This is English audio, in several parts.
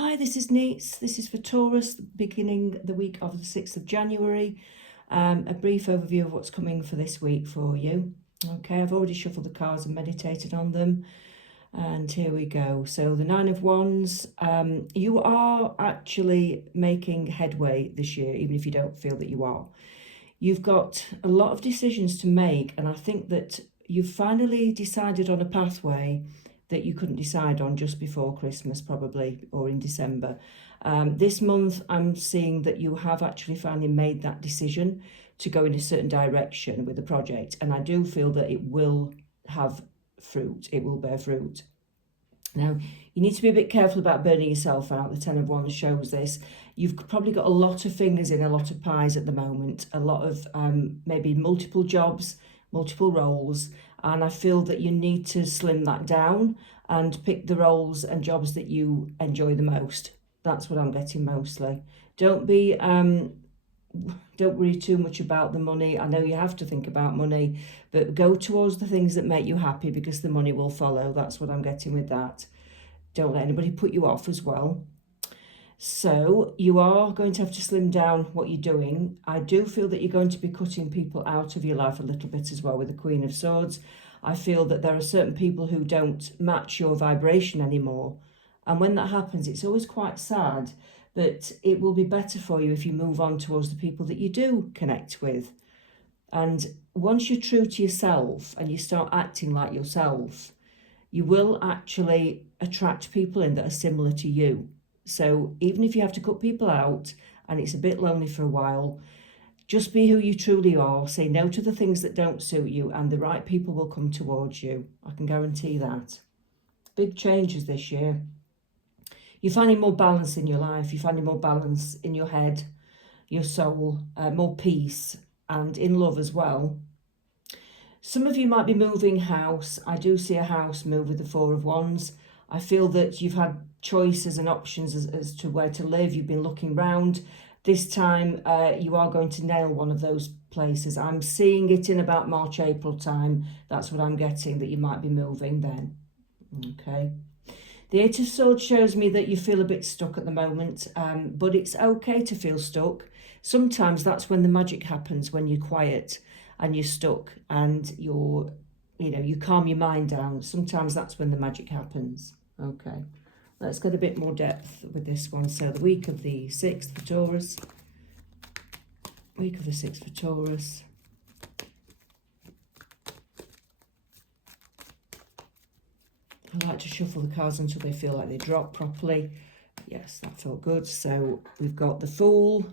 Hi, this is Neets. This is for Taurus, beginning the week of the 6th of January. A brief overview of what's coming for this week for you. Okay, I've already shuffled the cards and meditated on them. And here we go. So the Nine of Wands, you are actually making headway this year, even if you don't feel that you are. You've got a lot of decisions to make, and I think that you've finally decided on a pathway that you couldn't decide on just before Christmas, probably, or in December. This month, I'm seeing that you have actually finally made that decision to go in a certain direction with the project, and I do feel that it will have fruit. It will bear fruit. Now, you need to be a bit careful about burning yourself out. The Ten of Wands shows this. You've probably got a lot of fingers in a lot of pies at the moment, a lot of maybe multiple jobs, multiple roles, and I feel that you need to slim that down and pick the roles and jobs that you enjoy the most. That's what I'm getting mostly. Don't worry too much about the money. I know you have to think about money, but go towards the things that make you happy, because the money will follow. That's what I'm getting with that. Don't let anybody put you off as well. So you are going to have to slim down what you're doing. I do feel that you're going to be cutting people out of your life a little bit as well with the Queen of Swords. I feel that there are certain people who don't match your vibration anymore. And when that happens, it's always quite sad, but it will be better for you if you move on towards the people that you do connect with. And once you're true to yourself and you start acting like yourself, you will actually attract people in that are similar to you. So even if you have to cut people out and it's a bit lonely for a while, just be who you truly are. Say no to the things that don't suit you, and the right people will come towards you. I can guarantee that. Big changes this year. You're finding more balance in your life. You're finding more balance in your head, your soul, more peace, and in love as well. Some of you might be moving house. I do see a house move with the Four of Wands. I feel that you've had choices and options as to where to live. You've been looking round. This time you are going to nail one of those places. I'm seeing it in about March, April time. That's what I'm getting, that you might be moving then. Okay. The Eight of Swords shows me that you feel a bit stuck at the moment, but it's okay to feel stuck. Sometimes that's when the magic happens, when you're quiet and you're stuck and you calm your mind down. Sometimes that's when the magic happens. Okay, let's get a bit more depth with this one. So the week of the 6th for Taurus. Week of the 6th for Taurus. I like to shuffle the cards until they feel like they drop properly. Yes, that felt good. So we've got the Fool,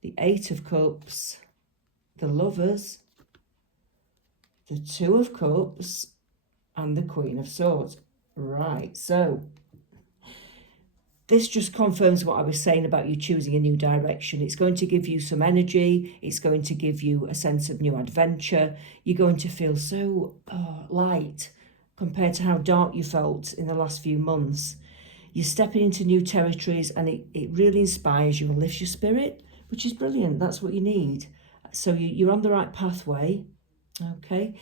the Eight of Cups, the Lovers, the Two of Cups, and the Queen of Swords. Right, so this just confirms what I was saying about you choosing a new direction. It's going to give you some energy. It's going to give you a sense of new adventure. You're going to feel so light compared to how dark you felt in the last few months. You're stepping into new territories, and it really inspires you and lifts your spirit, which is brilliant. That's what you need. So you're on the right pathway. Okay.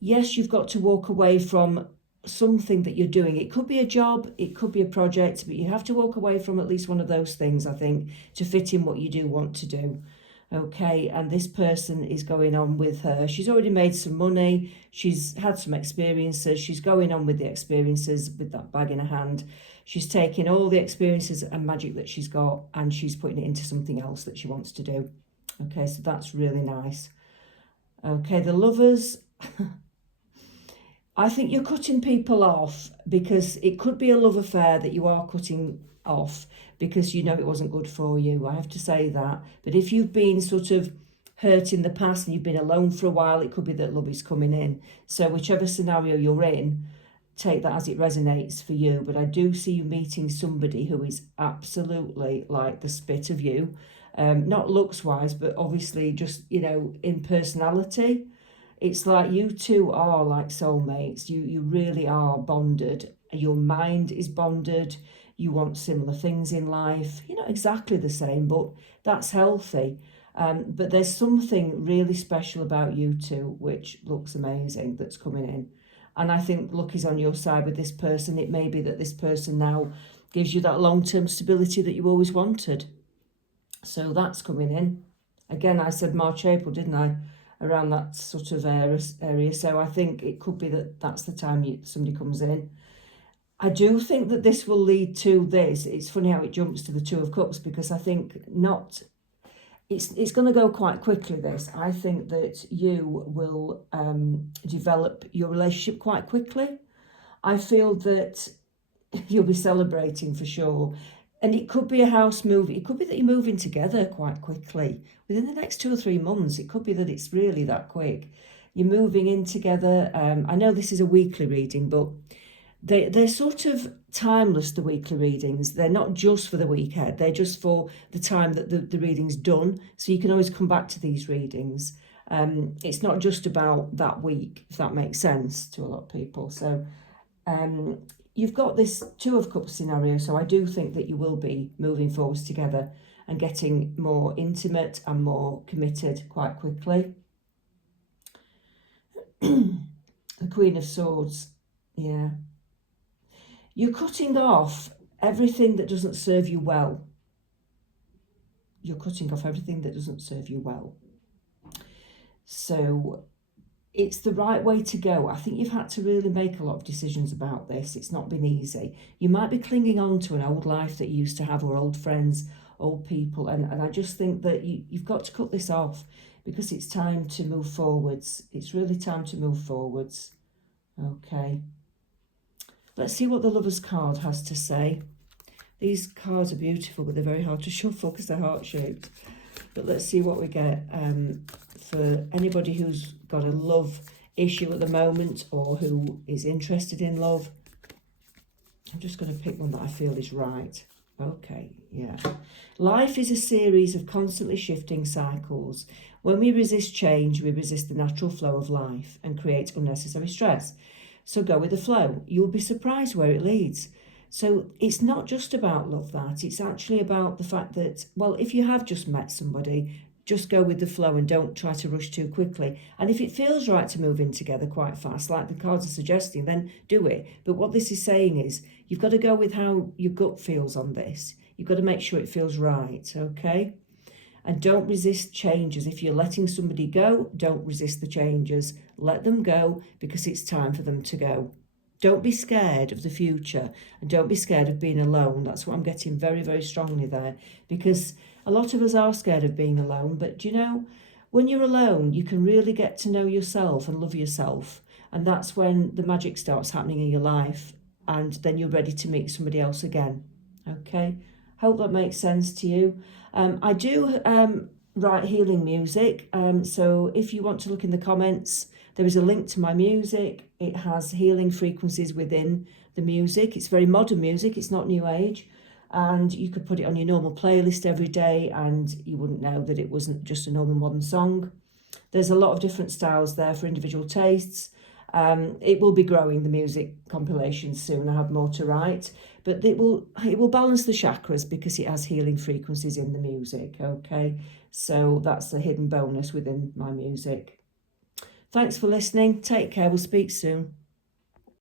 Yes, you've got to walk away from something that you're doing. It could be a job, it could be a project, but you have to walk away from at least one of those things, I think, to fit in what you do want to do. Okay, and this person is going on with her. She's already made some money. She's had some experiences. She's going on with the experiences with that bag in her hand. She's taking all the experiences and magic that she's got, and she's putting it into something else that she wants to do. Okay, so that's really nice. Okay, the Lovers. I think you're cutting people off because it could be a love affair that you are cutting off because you know it wasn't good for you. I have to say that. But if you've been sort of hurt in the past and you've been alone for a while, it could be that love is coming in. So whichever scenario you're in, take that as it resonates for you. But I do see you meeting somebody who is absolutely like the spit of you. Not looks wise, but obviously just, in personality. It's like you two are like soulmates. You really are bonded. Your mind is bonded. You want similar things in life. You're not exactly the same, but that's healthy. But there's something really special about you two, which looks amazing, that's coming in. And I think luck is on your side with this person. It may be that this person now gives you that long-term stability that you always wanted. So that's coming in. Again, I said March, April, didn't I? Around that sort of area. So I think it could be that that's the time somebody comes in. I do think that this will lead to this. It's funny how it jumps to the Two of Cups, because I think it's going to go quite quickly, this. I think that you will develop your relationship quite quickly. I feel that you'll be celebrating for sure. And it could be a house move. It could be that you're moving together quite quickly. Within the next 2 or 3 months, it could be that it's really that quick. You're moving in together. I know this is a weekly reading, but they're sort of timeless, the weekly readings. They're not just for the week ahead. They're just for the time that the reading's done. So you can always come back to these readings. It's not just about that week, if that makes sense to a lot of people. So you've got this Two of Cups scenario, so I do think that you will be moving forwards together and getting more intimate and more committed quite quickly. The Queen of Swords, yeah. You're cutting off everything that doesn't serve you well. You're cutting off everything that doesn't serve you well. So it's the right way to go. I think you've had to really make a lot of decisions about this. It's not been easy. You might be clinging on to an old life that you used to have, or old friends, old people. And I just think that you've got to cut this off, because it's time to move forwards. It's really time to move forwards. Okay. Let's see what the Lover's card has to say. These cards are beautiful, but they're very hard to shuffle because they're heart-shaped. But let's see what we get for anybody who's got a love issue at the moment, or who is interested in love. I'm just going to pick one that I feel is right. Okay, yeah. Life is a series of constantly shifting cycles. When we resist change, we resist the natural flow of life and create unnecessary stress. So go with the flow. You'll be surprised where it leads. So it's not just about love, that. It's actually about the fact that, well, if you have just met somebody, just go with the flow and don't try to rush too quickly. And if it feels right to move in together quite fast, like the cards are suggesting, then do it. But what this is saying is you've got to go with how your gut feels on this. You've got to make sure it feels right, okay? And don't resist changes. If you're letting somebody go, don't resist the changes. Let them go, because it's time for them to go. Don't be scared of the future, and don't be scared of being alone. That's what I'm getting very, very strongly there, because a lot of us are scared of being alone. But you know, when you're alone, you can really get to know yourself and love yourself. And that's when the magic starts happening in your life. And then you're ready to meet somebody else again. Okay? Hope that makes sense to you. I do write healing music. So if you want to look in the comments, there is a link to my music. It has healing frequencies within the music. It's very modern music. It's not new age. And you could put it on your normal playlist every day and you wouldn't know that it wasn't just a normal modern song. There's a lot of different styles there for individual tastes. It will be growing, the music compilation, soon. I have more to write. But it will balance the chakras, because it has healing frequencies in the music, okay? So that's a hidden bonus within my music. Thanks for listening. Take care. We'll speak soon.